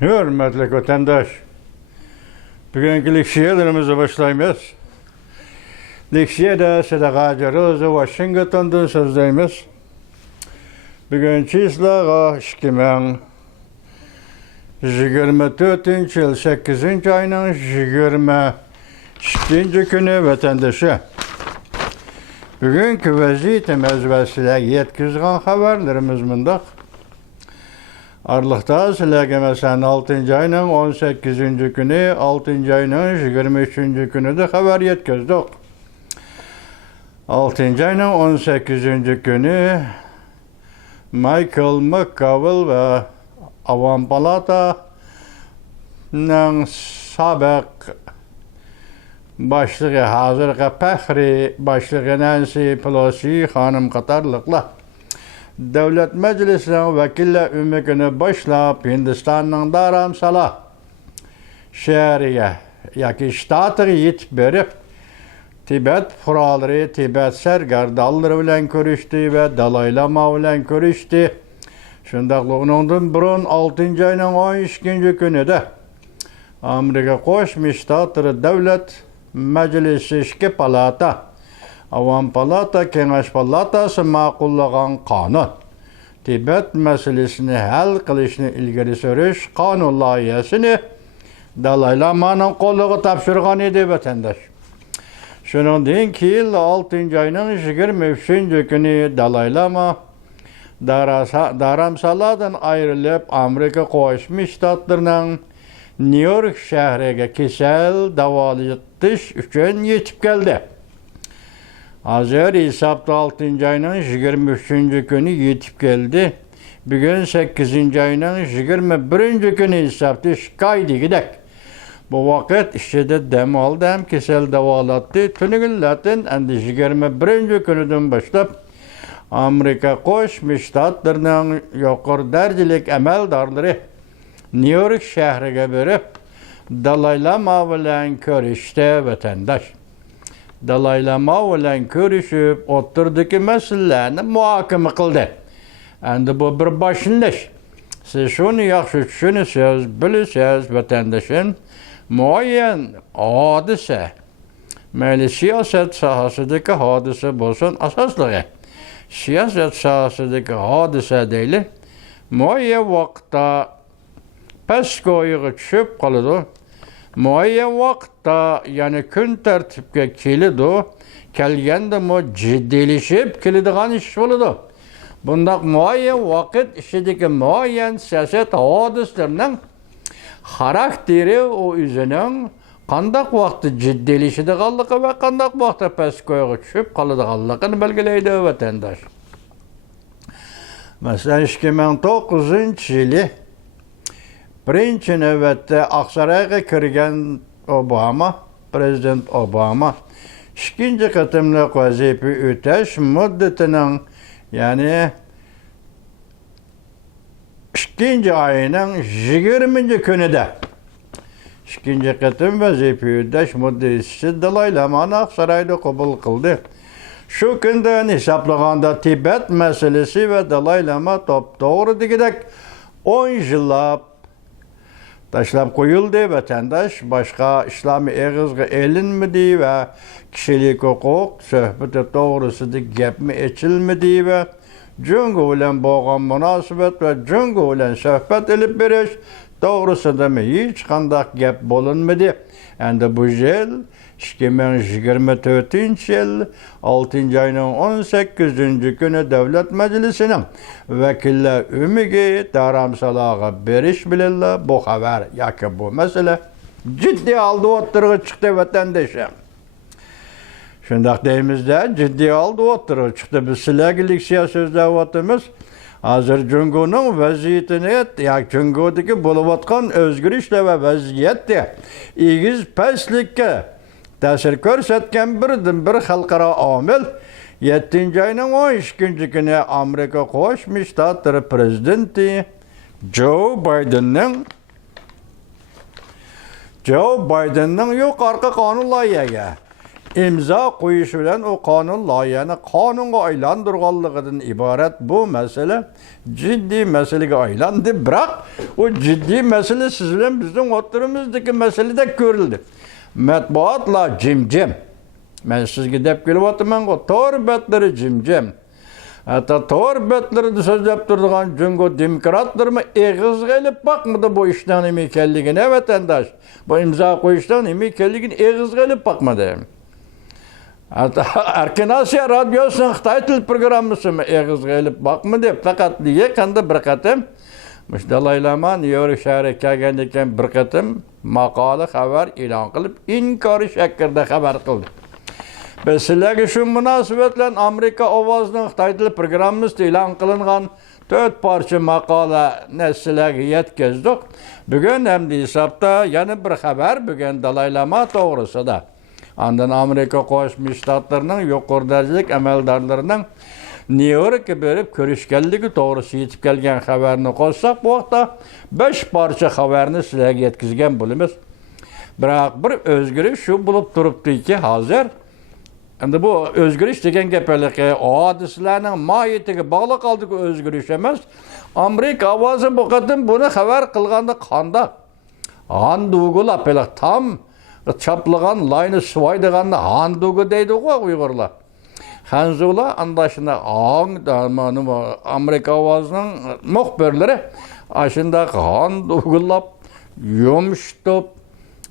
Hürmetli vatandaş, bugünkü leksiyalarımızı başlayımız. Leksiyada Sedaka Rosa Washington'dan sözdeyimiz. Bugün çizlağa 2024 yıl 8. ayının 22. günü vatandaşı. Bugünkü vaziyetimiz vesile yetkizgan haberlerimiz mındak. Arlıqda sizlərə məsələn 6-cı ayının 18-ci günü, 6-cı ayının 23-cü günü də xəbər yetkizdik. 6-cı ayının 18-ci günü Michael McConnell və Avam Palata'nın sabiq başlığı hazırqa Pəxri başlığı Nancy Pelosi xanım qatarlıqla Devlet Meclisi'nin vekille ümükünü başlayıp Hindistan'ın Dharamsala şehriye, yaki ştatı yetip berip Tibet furaları, Tibet sergardalları bilen görüştü ve Dalai Lama bilen görüştü. Şundaqlığının burun 6. ayının 12. günü de Amerika Koşmuş Ştatları Devlet Meclisi İşki Palata Avam Palata, Kengaş Palatası maqullagan qanun. Tibet meselesini hal qilishni ilgari surish qonun loyihasini Dalai Lama'nın qo'liga topshirgan edi vatandaş. Shuningdek keyin 6. ayning 23. kuni Dalai Lama Dharamsaladan ayrilib Amerika Qo'shma Shtatlarining New York shahriga kasal davolatish uchun yetib keldi. Hazır hesapta 6. ayının 23. günü yetip geldi. Bugün 8. ayının 21. günü hesapta şikaydı gidek. Bu vakit işçide dem aldı hem kesel davalattı. Tünügünletin endi 21. günüden başlayıp Amerika Qo'shma Shtatlarining yuqori darajalik amaldarlari New York shahriga berib Dalai Lama bilan ko'rishdi vatandaş. Dalai Lama bilan görüşüp oturdaki meselelerini muhakeme kıldı. Endi bu bir başlanış. Siz şunu yaxşı düşünürsünüz, bilirsiniz vatandaşın muayyen hadise, mayli siyaset sahasideki hadise bolsun asaslığı. Siyaset sahasideki hadise değil, muayyen vaqtda pes koyuğa düşüp kalıdı. Muayyen vaqtda, yani kun tertipke kelidi, kelgende mu ciddilişip keladigan iş bo'ladi. Bundaq muayyen vaqt ishidagi muayyen siyaset hodislarining xarakteri o o'zining qandaq vaqtda ciddilashadiganligi va qandaq vaqtda pastgo'yga tushib qoladiganligini belgilaydi vatandosh. Masalan 2009 yili birinchi navbatda Oqsaroyga kirgan Obama, Prezident Obama ikkinchi qatimliq vazifa o'tash muddatining, ya'ni 2. ayının 20. kunida ikkinchi qatim vazifa o'tash muddati Dalai Lama'ni Oqsaroyda qabul qildi. Shu kundan hisoblaganda Tibet meselesi ve Dalai Lama to'g'ri degidek 10 yillab taşlap koyuldu vatandaş, başka İslami eğizge elinmedi ve kişilik hukuk, söhbeti doğrusu da gep mi içilmedi ve cüngü ile boğan münasebet ve cüngü ile söhbet edip beriş doğrusu da mı hiç kandak gep bulunmadı. Endi bu yıl 2024 yıl 6. ayının 18. günü Devlet Meclisi'nin vekiller ümüge Dharamsalaga beriş bilirler. Bu haber, yaki bu mesele ciddi aldı oturuğa çıktı vatandaşım. Şundak deyimizde ciddi aldı oturuğa çıktı. Biz silahgilik siyasözde vatımız hazır Cungu'nun vaziyetini, ya Cungu'daki buluvatkan özgürüşle ve vaziyette igiz peslikке ta'sir ko'rsatgan bir xalqaro omil 7. ayının 12. günü Amerika Qo'shma Shtatlari prezidenti Joe Biden'ning yuqorqi qonun loyihaga imzo qo'yish bilan o qonun loyihani qonunga aylantirganligidan iborat bu masala jiddiy masalaga aylandi. Biroq o jiddiy masala siz bilan bizning o'tirimizdagi masalada ko'rildi. Matbuotlar jimjim. Men sizga deb kelyapman, to'g'ri betlari jimjim. Hatta to'g'ri betlarida so'zlab turadigan Jungo demokratlarmi eg'izga ilib bakmadı bu ishdan nima ekanligini vatandosh. Bu imzo qo'yishdan nima ekanligini eg'izga ilib bakmadı. Hatta Erkin Asya radyosunun Xitoy til programmasini eg'izga ilib bakmadı. Faqat yaqinda bir qatim Dalay Lama Nyu-York shahriga kelgan ekan bir qatim maqola xabar e'lon qilib inkori shaklda xabar qildi. Biz sizlarga shu munosabat bilan Amerika ovozining Xitoy til programmasida e'lon qilingan 4 parcha maqolani sizlarga yetkazdik. Bugun hamda hisobda yana bir xabar bugun Dalay Lama to'g'risida. Ondan Amerika Qo'shma Shtatlarining yuqori darajalik amaldorlarining Nyu-Yorkka berib ko'rishganligi to'g'risida yetib kelgan xabarni qo'shsak, bu vaqtda 5 parcha xabarni sizlarga yetkazgan bo'lamiz. Biroq bir o'zgarish shu bo'lib turibdiki, hozir endi bu o'zgarish degan gaplarga hodisalarning mohiyatiga bog'liq qoldiku o'zgarish emas. Amerika ovozi bu qatim buni xabar qilganda qandoq handugulab tam chaplagan layni suvaydiganni handugu deydi Uyg'urlar. Hanzula andashına Amerika ovozining muxbirlari ashunda handugulab yumshtib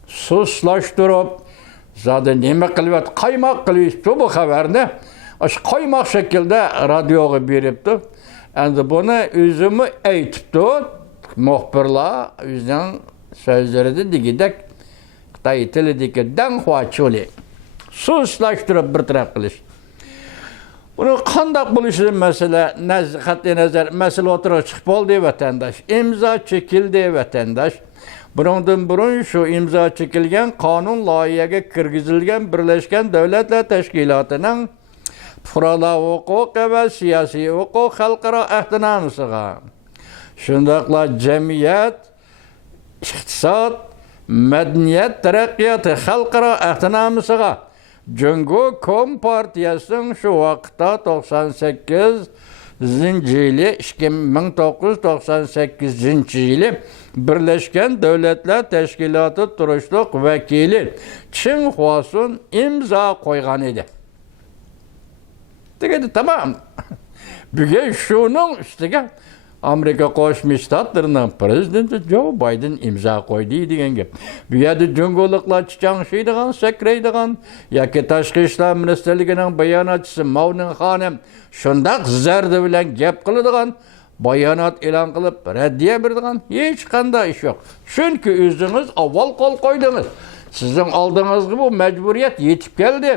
suslashtirib zaten nima qilyapti, qaymoq qilyapti bu xabarni. Shu qaymoq shaklda radioga beribdi. Endi buni o'zimi aytibdi. Muxbirlar o'zining so'zlarida degidek Xitoy tilidagi danxuachuli suslashtirib bir taraf qilish. Buni qanday bo'lishi masala qat'iy nazar masala o'tirib chiqib bo'ldi vatandosh. Imzo chekildi vatandosh. Bundan burun şu imzo çekilgan qonun loyihaga kirgizilgan Birlashgan Davlatlar Tashkilotining fuqarolar huquqi va siyosiy huquq xalqaro ahdnomasiga, shundaqla jamiyat, iqtisod, madaniyat taraqqiyoti xalqaro ahdnomasiga Jungo Kompartiyasining shu vaqtda 1998-yili Birleşken Devletler Teşkilatı turuşluq vekili Çin Huasun imza qo'ygan edi. Degadi tamam. Bugun shunun ustiga Amerika Qo'shma Shtatlarining prezidenti Joe Biden imza qo'ydi degan gap. Bu yerda jungoliklar chiqanshiydigan, sakraydigan yoki tashqi ishlar ministrligining bayonotchisi Mauning xonim shundaq zarda bilan gap qiladigan bayonot e'lon qilib raddiya beradigan hech qanday ish yo'q. Chunki o'zingiz avval qo'l qo'ydingiz. Sizning oldingizga bu majburiyat yetib keldi.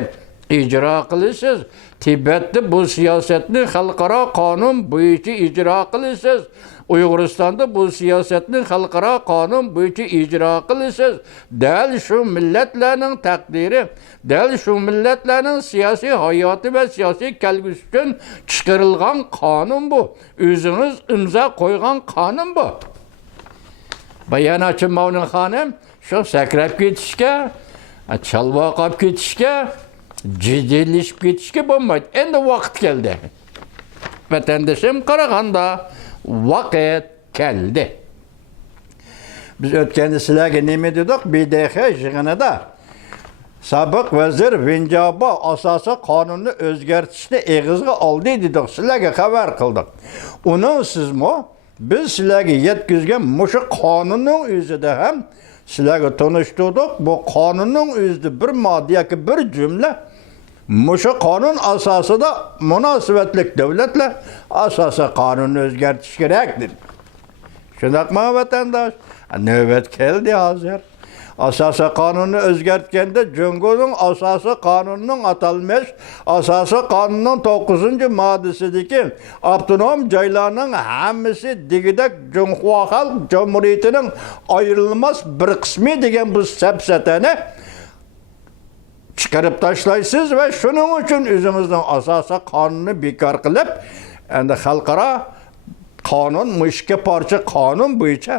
İcra qilasiz. Tibetda bu siyosatni xalqaro qonun bo'yicha ijro qilasiz. Uyg'uristonda bu siyosatni xalqaro qonun bo'yicha ijro qilasiz. Dal shu millatlarning taqdiri, dal shu millatlarning siyosiy hayoti va siyosiy kelgusi uchun chiqarilgan qonun bu. O'zingiz imzo qo'ygan qonun bu. Bayonotchi Mauning xonim shu sakrab ketishga, chalvoq olib ketishga, jiddiyleşib ketishga bo'lmaydi. Endi vaqt keldi. Vatandoshim qaraganda vaqt keldi. Biz o'tganda sizlarga nima dedik? BDX yig'inida sobiq vazir Vinjabo asosiy qonunni o'zgartirishni eg'izga oldi dedik. Sizlarga xabar qildik. Uni sizmi biz sizlarga yetkazgan mushu qonunning o'zida ham sizlarga tanishtirdik. Bu qonunning o'zida bir modda yoki bir jumla mushu qonun asosida munosabatli davlatlar asosiy qonunni o'zgartirish kerakdir. Shundaqmi vatandosh? Navbat keldi hozir. Asosiy qonunni o'zgartganda Jungoning asosiy qonunining atalmish asosiy qonunning 9-moddasidagi avtonom joylarning hammasi degidek Junxo Xalq Cumhuriyatining ayrilmas bir qismi degan bu safsatani chiqarib tashlaysiz va shuning uchun o'zimizning asosiy qonunni bekor qilib, endi xalqaro qonun, mushka parcha qonun bo'yicha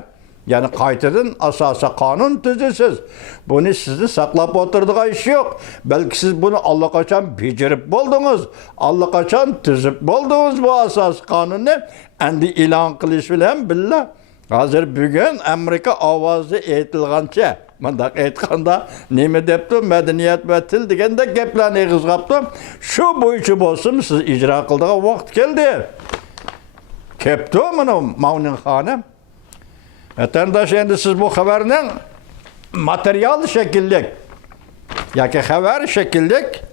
Yani qaytadan asasa kanun tüzüsüz. Bunu sizni saqlab oturduğu iş yok. Belki siz bunu allaqachon becerip boldunuz. Allaqachon tüzüp boldunuz bu asas kanunu. Endi ilan qilish bilan billa. Hozir bugun Amerika ovozi aytilgancha, mundaq aytganda nima debdi? Madaniyat va til deganda gaplarni yig'izg'apti. Shu bo'yicha bo'lsin, siz ijro qildigan vaqt keldi. Kepti mana Mavnin xonim. Vatandaş endi siz bu xabarning material şekillik yoki xabar şekillik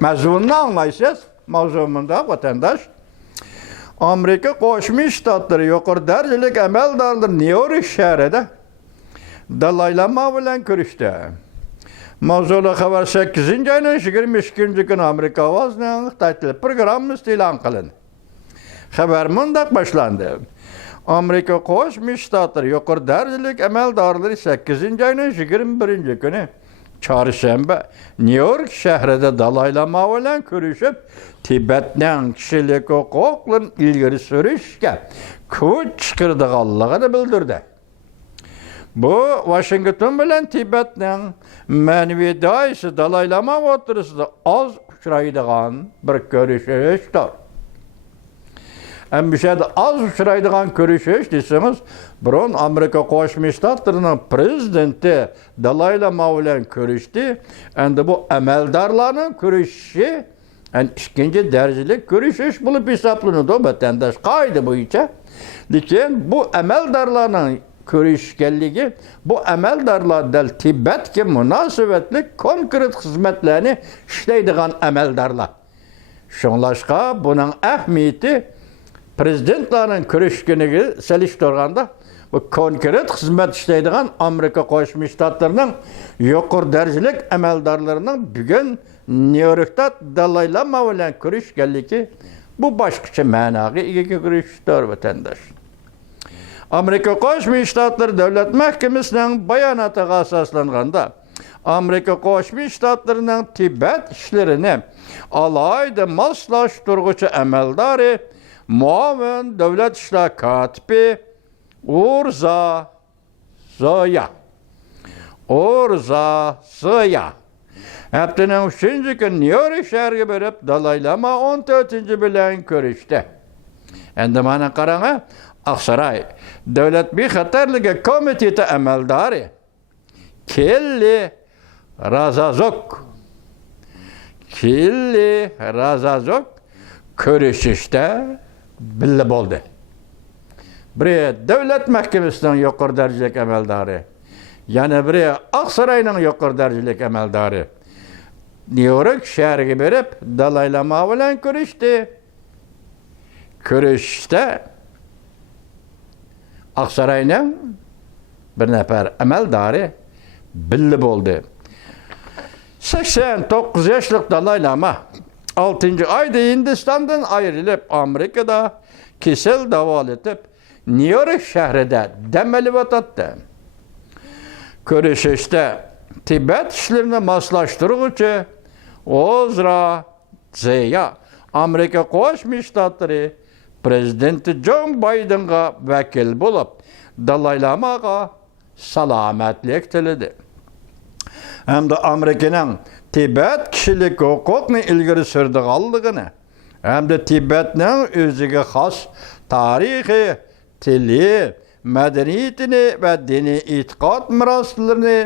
mazmunini anglaysiz. Mavzumunda vatandaş Amerika Qo'shma Shtatlari yuqori darajalik amaldorlar Nyu-York shahrida Dalay Lama bilan ko'rishdi. Mavzuli xabar 8-oyning 22-kuni Amerika ovozining Xitoy programmasi e'lon qilindi. Xabar mundaq boshlandi. Amerika Qo'shma Shtatlari yuqori darajalik amaldorlari 8-oyning 21-kuni chorshanba Nyu-York shahrida Dalay Lama bilan ko'rishib, Tibetning kishilik huquqlarini ilgari surishga kuch chiqarganligini bildirdi. Bu Washington bilan Tibetning ma'naviy doisi Dalay Lama o'rtasida oz uchraydigan bir ko'rishishdir. Ambishada az uchraydigan ko'rishish desangiz, biron Amerika Qo'shma Shtatlarining prezidenti Dalay Lama bilan ko'rishdi. Endi bu amaldorlarning ko'rishishi ikkinchi darajalik ko'rishish bo'lib hisoblanadi vatandash qoida bo'yicha. Lekin bu amaldorlarning ko'rishganligi, bu amaldorlar Tibetga munosabatli konkret xizmatlarni ishlaydigan amaldorlar. Shunlashqa buning ahamiyati prezidentlarning ko'rishganiga solishtirganda bu konkret xizmat ishlaydigan Amerika Qo'shma Shtatlarining yuqori darajalik amaldorlarining bugun Nyu-Yorkda Dalay Lama bilan ko'rishganligi bu boshqacha ma'noga ega ko'rishdir vatandash. Amerika Qo'shma Shtatlari Davlat Mahkamasining bayonotiga asoslanganda Amerika Qo'shma Shtatlarining Tibet ishlarini alohida moslashtiruvchi amaldori muavin davlat ishlar katibi Urza Zoya haftaning 3-kuni Nyu-York shahriga borib Dalay Lama 14-bilan ko'rishdi. Endi mana qarang, Aqsaray Davlat bexatarligi komiteti amaldori Kelli Razazok ko'rishishda billa bo'ldi. Biri Davlat Mahkamasining yuqori darajalik amaldori, yana biri Aqsarayning yuqori darajalik amaldori Nyu-York shahriga borib Dalay Lama bilan ko'rishdi. Ko'rishda Aqsarayning bir nafar amaldori billa bo'ldi. 89 yoshli Dalay Lama 6-oyda Hindistondan ayrilib Amerikada kesel davolatib Nyu-York shahrida dam olib o'tdi. Ko'rishishda Tibet ishlarini moslashtiruvchi Urza Zoya Amerika Qo'shma Shtatlari prezidenti John Bidenga vakil bo'lib Dalay Lamaga salomatlik tiladi. Hamda Amerikaning Tibet kishilik huquqni ilgari surdiganligini, hamda Tibetning o'ziga xos tarixi, tili, madaniyatini va diniy e'tiqod meroslarini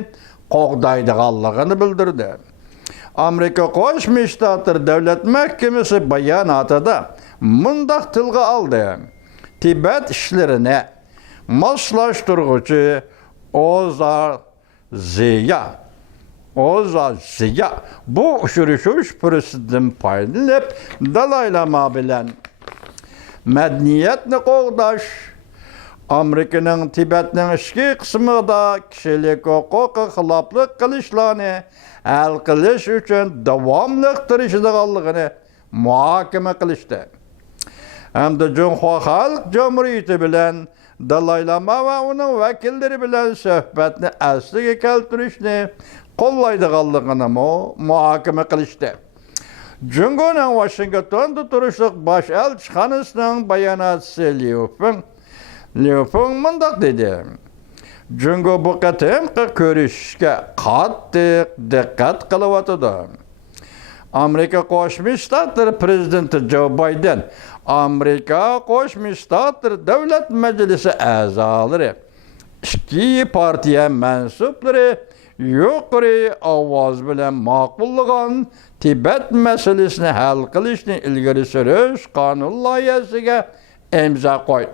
qo'g'daydiganligini bildirdi. Amerika Qo'shma Shtatlari Davlat Mahkamasi bayonotida mundaq tilga oldi. Tibet ishlarini moslashtiruvchi Urza Zoya bu uchrashuv fursatidan foydalanib Dalay Lama bilan madaniyatni qo'g'dash, Amerikaning Tibetning ichki qismida kishilik huquqiga xiloflik qilishlarni hal qilish uchun davomli tirishadiganligini muhokama qilishdi. Hamda Jonhua Xalq Jamhuriyati bilan Dalay Lama va uning vakillari bilan suhbatni asliga keltirishni qo'llaydiganligini muhokama qilishdi. Jungoning Washingtonda turishliq bosh elchixonasining bayonotchisi Liu Feng Liupong mundaq dedi. Jungo bu qatimqi ko'rishishga qattiq diqqat qilyotdi. Amerika Qo'shma Shtatlari prezidenti Joe Biden, Amerika Qo'shma Shtatlari Davlat Majlisi a'zolari, ikki partiya mansublari yuqori ovoz bilan ma'qullagan Tibet masalasini hal qilishni ilgari surish qonun loyihasiga imzo qo'ydi.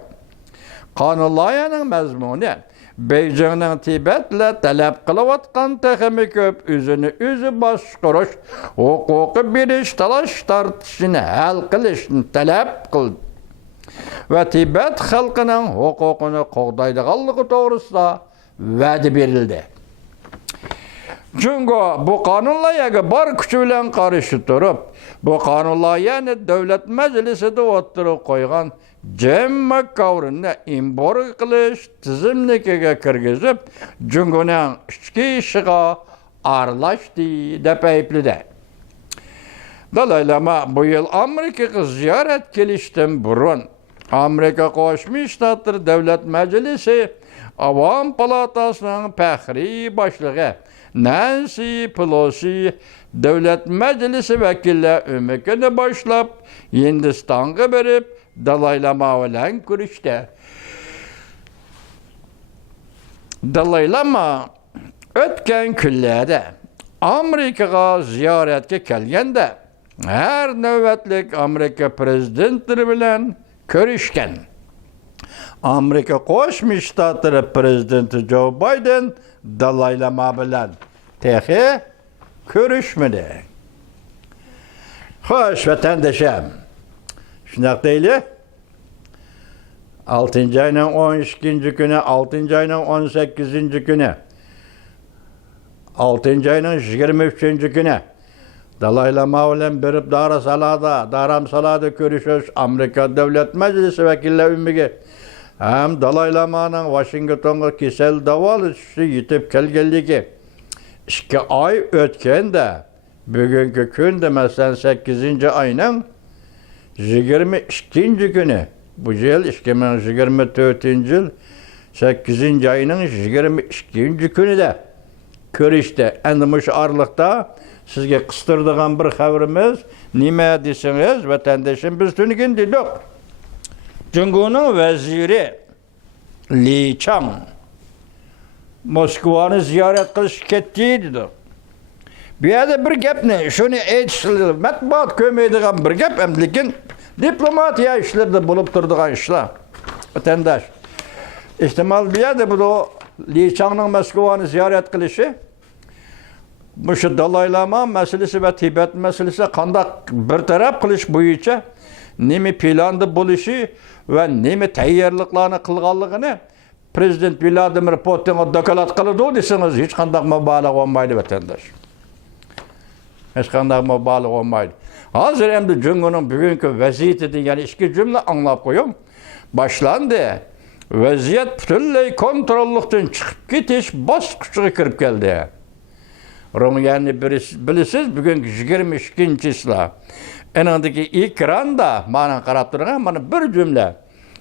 Qonun loyihaning mazmuni Beijingning Tibetla talab qilayotgan texmi ko'p o'zini o'zi boshqarish, huquqi berish, talash tortishini hal qilishni talab qildi. Va Tibet xalqining huquqini qo'g'daydiganligi to'g'risida va'da berildi. Jungo bu qonun loyihaga bor kuchi bilan qarshi turib, bu qonun loyihani davlat majlisida o'tirib qo'ygan Jim McGovernni embargo qilish tizimligiga kirgizib, Jungoning ichki ishiga aralashdi deb aybladi. Dalay Lama bu yil Amerikaga ziyorat kelishdan burun Amerika Qo'shma Shtatlari Davlat Majlisi Avam palatasining faxriy boshlig'i Nancy Pelosi Davlat Majlisi vakillari umikini boshlab Hindistonga berib Dalay Lama bilan ko'rishdi. Dalay Lama o'tgan kunlarda Amerikaga ziyoratga kelganda her navbatlik Amerika prezidentlari bilan ko'rishgan. Amerika Qo'shma Shtatlari prezidenti Joe Biden Dalay Lama bilan texi ko'rishmadi. Xo'sh, vatandoshim, shunaq deyli. 6-oyning 12 kuni, 6-oyning 18 kuni, 6-oyning 23 kuni Dalay Lama bilan berib Dharamsalada ko'rishish Amerika Davlat Majlisi vakillari umiga ham Dalay Lama'ning Washingtonga kasal davolashi yetib kelganligi 2 oy o'tganda bugungi kunda masalan 8-oyning 22 kuni bu yil 2024-yil 8-oyning 22 kunida ko'rishdi. Endi mush orliqda sizga qistirdigan bir xabarimiz nima desangiz, vatandoshim, biz tunikin dedik. Jungoning vaziri Li Chang Moskvani ziyorat qilish ketdi dedi. Bu yerda bir gapni, shuni aytishlar, matbuot ko'maydigan bir gap, ham lekin diplomatiya ishlarida bo'lib turadigan ishlar. Vatandosh, ehtimol bu yerda bu Li Changning Moskvani ziyorat qilishi Muşu Dalay Lama meselesi ve Tibet meselesi qandaq bir taraf qilish bo'yicha nemi planda bo'lishi va nemi tayyorliqlarni qilganligini Prezident Vladimir Putin dokalat qiladi desangiz hech qanday mubolag'a bo'lmaydi vatandosh. Hech qanday mubolag'a bo'lmaydi. Hozir endi Jungoning bugungi vaziyati degan ikki jumla anglab qo'ying. Boshlandi. Vaziyat butunlay kontrollikdan chiqib ketish bosqichiga kirib keldi. Romaniyani bilisiz bugungi 22-yilda enandagi ekranda mana qarab turgan mana bir jumla.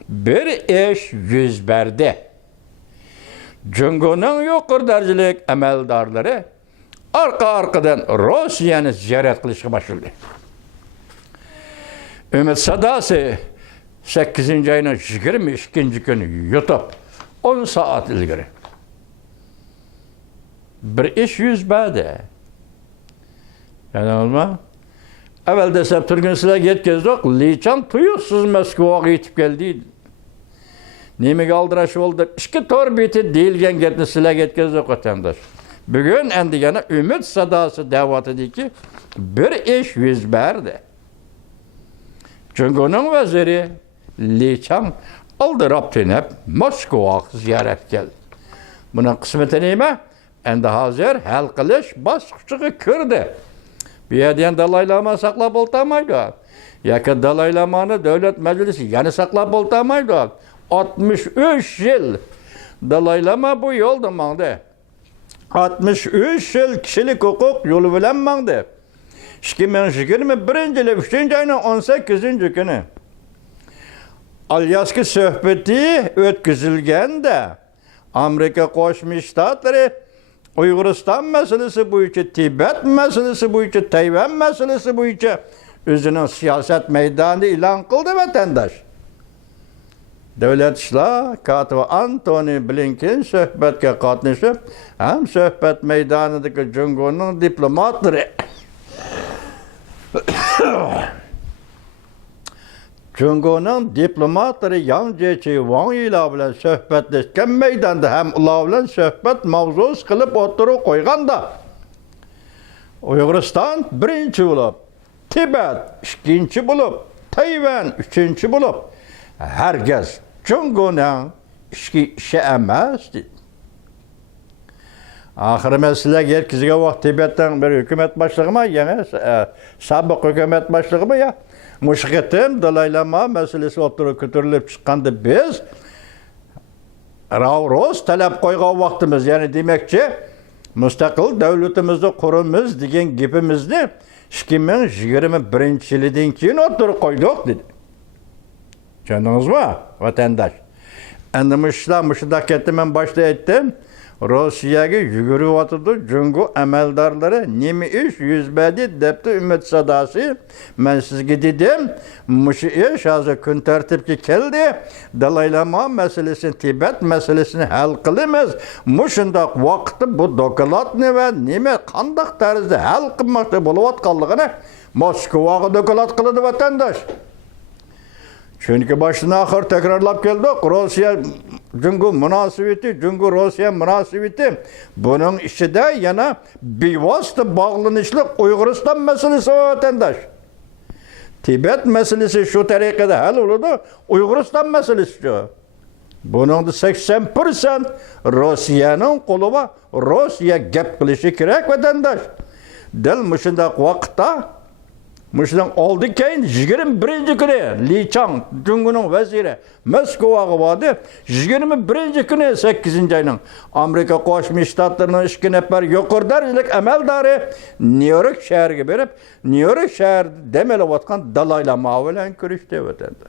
Bir ish yuz berdi. Jungoning yuqori darajali amaldorlari arqa-arqadan Rossiyani ziyorat qilishga boshladi. Umid sadasi 8-oyning 22-kuni YouTube 10 soat ilgari bir ish yuz berdi. Anladingizmi? Avval desam turgan sizlarga yetkazdik, Lichang tuyuqsiz Moskvaga yetib keldi. Nimaga aldirash bo'ldi? 2-4 beti deyilgan gapni sizlarga yetkazdik vatandosh. Bugun endi yana umid sadosi da'vatidiki bir ish yuz berdi. Jungoning vaziri Lichang aldirab tenib Moskvaga ziyorat keldi. Buning qismati nima? Endi hozir hal qilish bosqichiga kirdi. Bu yerdan Dalay Lama saqlab o'ltirmaydi. Yoki Dalay Lamani davlat majlisi yana saqlab o'ltirmaydi. 63 yil Dalay Lama bu yo'lda mangdi. 63 yil kishilik huquq yo'li bilan mangdi. 2021-yil 3-oyning 18-kuni Alyaska söhbeti ötküzülgende Amerika Qo'shma Shtatlari Uyg'uriston masalasi bo'yicha, Tibet masalasi bo'yicha, Tayvan masalasi bo'yicha o'zining siyosat maydonini e'lon qildi vatandosh. Davlat ishlar kotibi Antony Blinken suhbatga qatnashib, ham suhbat maydonidagi Jungoning diplomatlari Jungoning diplomatlari Yang Jiechi Wang Yi bilan suhbatlashgan maydonda ham ular bilan suhbat mavzusi qilib o'tirib qo'yganda Uyg'uriston birinchi bo'lib, Tibet ikkinchi bo'lib, Tayvan uchinchi bo'lib, hargiz Jungoning ishi emas dedi. Axir men sizlarga yetkazgan vaqt Tibetdan bir hukumat boshlig'imi, yana sobiq hukumat boshlig'imi ya? Mush qitim Dalay Lama masalasi o'tirib ko'tarilib chiqqanda biz ro'z talab qo'ygan vaqtimiz, ya'ni demakchi mustaqil davlatimizni quramiz degan gapimizni 2021-yildan keyin o'tirib qo'ydik dedi. Tushundingizmi, vatandosh? Endi mushunda ketdi, men boshda aytdim. Rossiyaga yuguryotdi Jungo amaldorlari, nima ish yuz berdi debdi umid sadosi. Men sizga dedim, mush ish hozir kun tartibga keldi. Dalay Lama masalasini, Tibet masalasini hal qilamiz. Mushundaq vaqtda bu dokladni va nima qanday tarzda hal qilmoqchi bo'layotganligini Moskvaga doklad qiladi vatandosh. Chunki boshdan oxir takrorlab keldik. Rossiya Jungo munosabati, Jungo Rossiya munosabati, buning ichida yana bevosita bog'lanishlik Uyg'uriston masalasi vatandosh. Tibet masalasi shu tariqada hal bo'ladi, Uyg'uriston masalasi shu. Buning 80% Rossiyaning qo'liga Rossiya gap qilishi kerak vatandosh. Dil mushundaq vaqtda Muşdan oldu keyin 21-kuni Li Chang, Jungoning vaziri Moskvaga bordi. 21-kuni 8-oyning Amerika Qo'shma Shtatlarining 2 nafar yuqori darajalik amaldori New York shahriga berib, New York shahri demalayotgan Dalay Lama bilan ko'rishdi vatanda.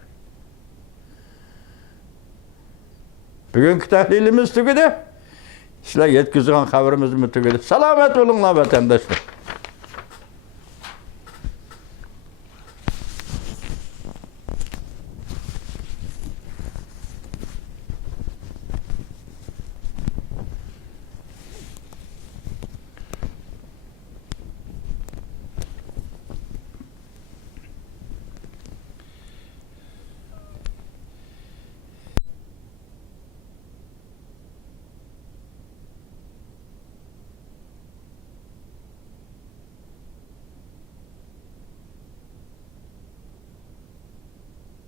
Bugungi tahlilimiz tugadi. Sizlar yetkazgan xabarimiz tugadi. Salomat bo'linglar vatandoshlar.